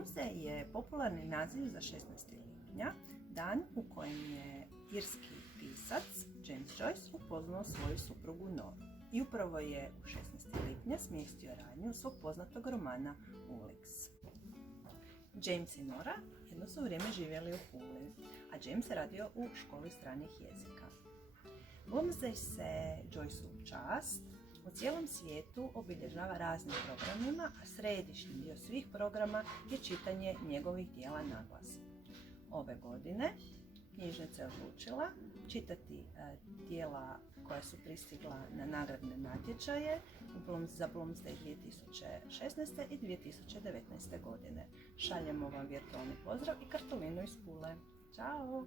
Bloomsday je popularni naziv za 16. lipnja, dan u kojem je irski pisac James Joyce upoznao svoju suprugu Noru. I upravo je u 16. lipnja smjestio radnju svog poznatog romana Ulysses. James i Nora jedno su vrijeme živjeli u Puli, a James je radio u školi stranih jezika. Bloomsday se Joyce u čast u cijelom svijetu obilježava raznim programima, a središnji dio svih programa je čitanje njegovih dijela na glas. Ove godine knjižnica je odlučila čitati dijela koja su pristigla na nagradne natječaje za Bloomsday 2016. i 2019. godine. Šaljemo vam virtualni pozdrav i kartolinu iz Pule. Ćao!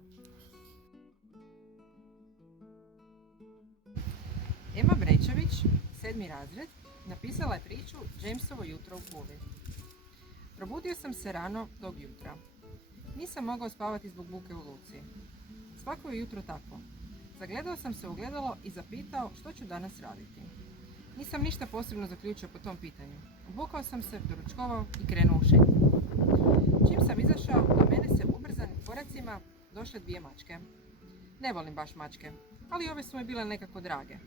Ema Brečević, 7. razred, napisala je priču Jamesovo jutro u Puli. Probudio sam se rano tog jutra. Nisam mogao spavati zbog buke u luci. Svako je jutro tako. Zagledao sam se u ogledalo i zapitao što ću danas raditi. Nisam ništa posebno zaključio po tom pitanju. Obukao sam se, doručkovao i krenuo u šetnju. Čim sam izašao, do mene se ubrzanim koracima došle 2 mačke. Ne volim baš mačke, ali ove su mi bile nekako drage.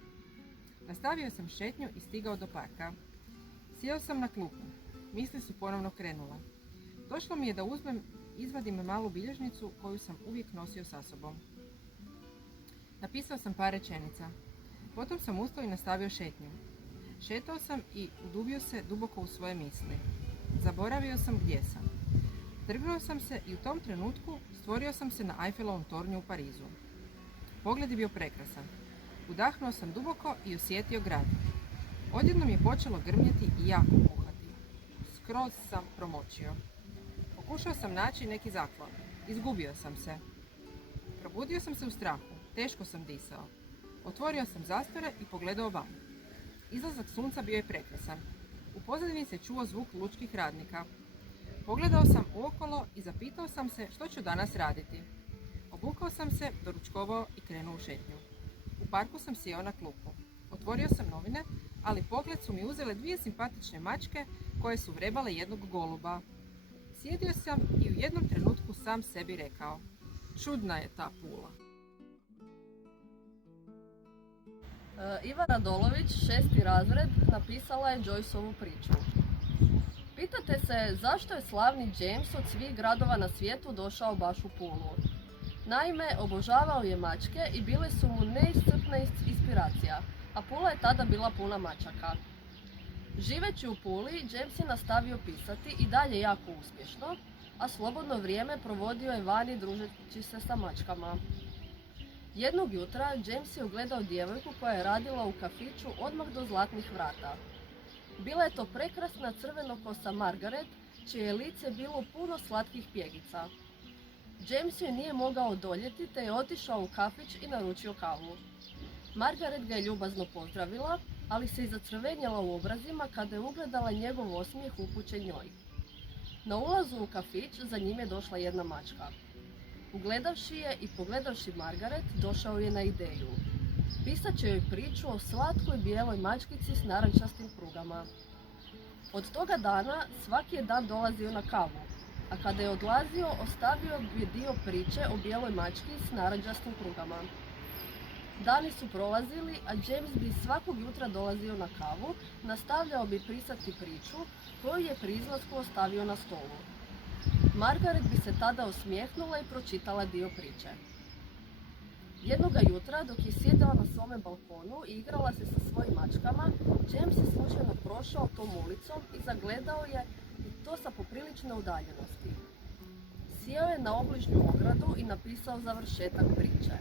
Nastavio sam šetnju i stigao do parka. Sjeo sam na klupu. Misli su ponovno krenule. Došlo mi je da izvadim malu bilježnicu koju sam uvijek nosio sa sobom. Napisao sam par rečenica. Potom sam ustao i nastavio šetnju. Šetao sam i udubio se duboko u svoje misli. Zaboravio sam gdje sam. Trgnuo sam se i u tom trenutku stvorio sam se na Eiffelovom tornju u Parizu. Pogled je bio prekrasan. Udahnuo sam duboko i osjetio grad. Odjednom je počelo grmjeti i jako puhati. Skroz sam promočio. Pokušao sam naći neki zaklon. Izgubio sam se. Probudio sam se u strahu. Teško sam disao. Otvorio sam zastore i pogledao van. Izlazak sunca bio je prekrasan. U pozadini se čuo zvuk lučkih radnika. Pogledao sam uokolo i zapitao sam se što ću danas raditi. Obukao sam se, doručkovao i krenuo u šetnju. U parku sam sjeo na klupu. Otvorio sam novine, ali pogled su mi uzele 2 simpatične mačke koje su vrebale jednog goluba. Sjedio sam i u jednom trenutku sam sebi rekao: čudna je ta Pula. Iva Radolović, 6. razred, napisala je Joyceovu priču. Pitate se zašto je slavni James od svih gradova na svijetu došao baš u Pulu. Naime, obožavao je mačke i bile su mu neiscrpna inspiracija, a Pula je tada bila puna mačaka. Živeći u Puli, James je nastavio pisati i dalje jako uspješno, a slobodno vrijeme provodio je vani družeći se sa mačkama. Jednog jutra James je ugledao djevojku koja je radila u kafiću odmah do Zlatnih vrata. Bila je to prekrasna crvenokosa Margaret, čije je lice bilo puno slatkih pjegica. James joj nije mogao odoljeti te je otišao u kafić i naručio kavu. Margaret ga je ljubazno pozdravila, ali se i zacrvenjala u obrazima kada je ugledala njegov osmijeh upućen njoj. Na ulazu u kafić za njim je došla jedna mačka. Ugledavši je i pogledavši Margaret, došao je na ideju. Pisat će joj priču o slatkoj bijeloj mačkici s narančastim prugama. Od toga dana svaki je dan dolazio na kavu, a kada je odlazio ostavio bi dio priče o bijeloj mački s narančastim prugama. Dani su prolazili, a James bi svakog jutra dolazio na kavu, nastavljao bi pisati priču koju je pri izlasku ostavio na stolu. Margaret bi se tada osmijehnula i pročitala dio priče. Jednoga jutra, dok je sjedila na svome balkonu i igrala se sa svojim mačkama, James je slučajno prošao tom ulicom i zagledao je, i to sa poprilične udaljenosti. Sjeo je na obližnju ogradu i napisao završetak priče.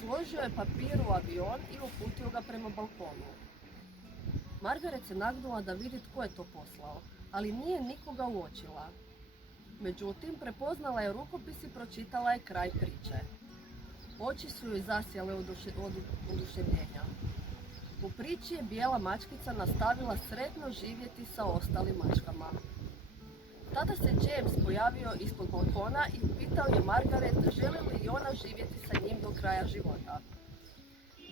Složio je papir u avion i uputio ga prema balkonu. Margaret se nagnula da vidi tko je to poslao, ali nije nikoga uočila. Međutim, prepoznala je rukopis i pročitala je kraj priče. Oči su joj zasjale od oduševljenja. U priči je bijela mačkica nastavila sretno živjeti sa ostalim mačkama. Tada se James pojavio ispod balkona i upitao je Margaret želi li i ona živjeti sa njim do kraja života.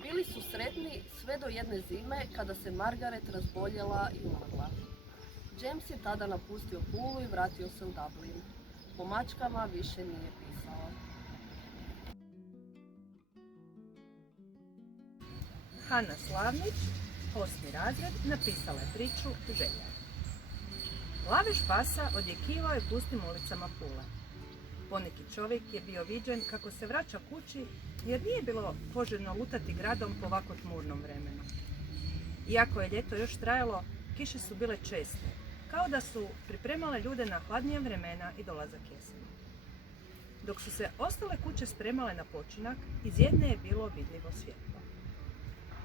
Bili su sretni sve do jedne zime kada se Margaret razboljela i umrla. James je tada napustio Pulu i vratio se u Dublin. Po mačkama više nije pisao. Hana Slavnić, 8. razred, napisala je priču Želja. Lavež pasa odjekivao je pustim ulicama Pule. Poneki čovjek je bio viđen kako se vraća kući jer nije bilo poželjno lutati gradom po ovako tmurnom vremenu. Iako je ljeto još trajalo, kiše su bile česte, kao da su pripremale ljude na hladnija vremena i dolazak jeseni. Dok su se ostale kuće spremale na počinak, iz jedne je bilo vidljivo svjetlo.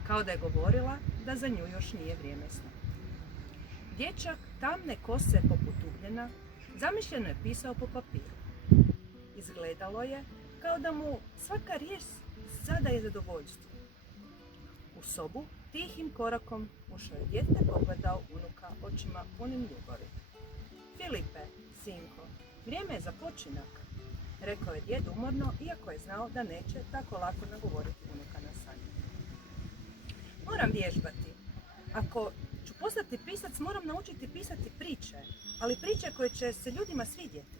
Kao da je govorila da za nju još nije vrijeme sna. Dječak, tamne kose poput ugljena, zamišljeno je pisao po papiru. Izgledalo je kao da mu svaka riječ zadaje zadovoljstvo. U sobu tihim korakom ušao je djed te pogledao unuka očima punim ljubavi. Filipe, sinko, vrijeme je za počinak, rekao je djed umorno, iako je znao da neće tako lako nagovoriti unuka na sanje. Moram vježbati. Ako ću postati pisac, moram naučiti pisati priče, ali priče koje će se ljudima svidjeti.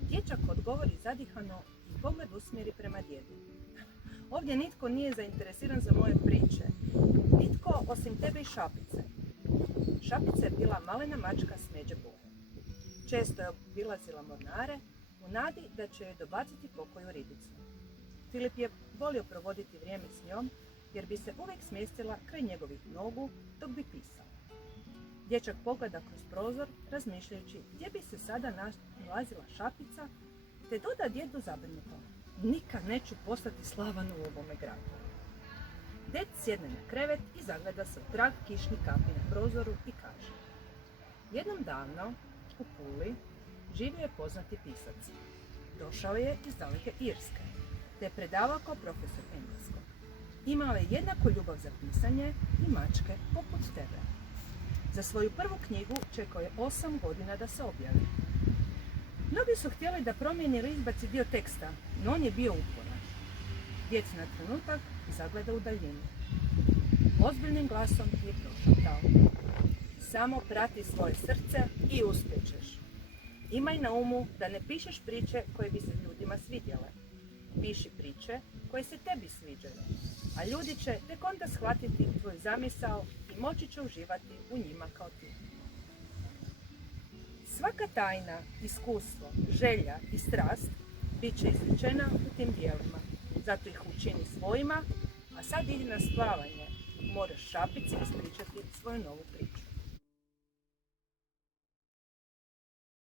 Dječak odgovori zadihano i pogled usmjeri prema djedu. Ovdje nitko nije zainteresiran za moje priče. Nitko osim tebe i Šapice. Šapica je bila malena mačka smeđe boje. Često je obilazila mornare u nadi da će joj dobaciti pokoju ribicu. Filip je volio provoditi vrijeme s njom jer bi se uvijek smjestila kraj njegovih nogu dok bi pisao. Dječak pogleda kroz prozor razmišljajući gdje bi se sada nalazila Šapica, te doda djedu zabrinuto: nikad neću postati slavan u ovome gradu. Djed sjedne na krevet i zagleda se u trag kišnih kapi na prozoru i kaže: jednom davno u Puli živio je poznati pisac. Došao je iz daleke Irske, te je predavao kao profesor engleskog. Imao je jednaku ljubav za pisanje i mačke poput tebe. Za svoju prvu knjigu čekao je 8 godina da se objavi. Mnogi su htjeli da promijeni ili izbaci dio teksta, no on je bio uporan. Djed na trenutak zagleda u daljinu. Ozbiljnim glasom je prošaptao: samo prati svoje srce i uspjećeš. Imaj na umu da ne pišeš priče koje bi se ljudima svidjele. Piši priče koje se tebi sviđaju, a ljudi će tek onda shvatiti tvoju zamisao i moći će uživati u njima kao ti. Svaka tajna, iskustvo, želja i strast bit će izrečena u tim dijelima, zato ih učini svojima, a sad idi na spavanje, moraš Šapici ispričati svoju novu priču.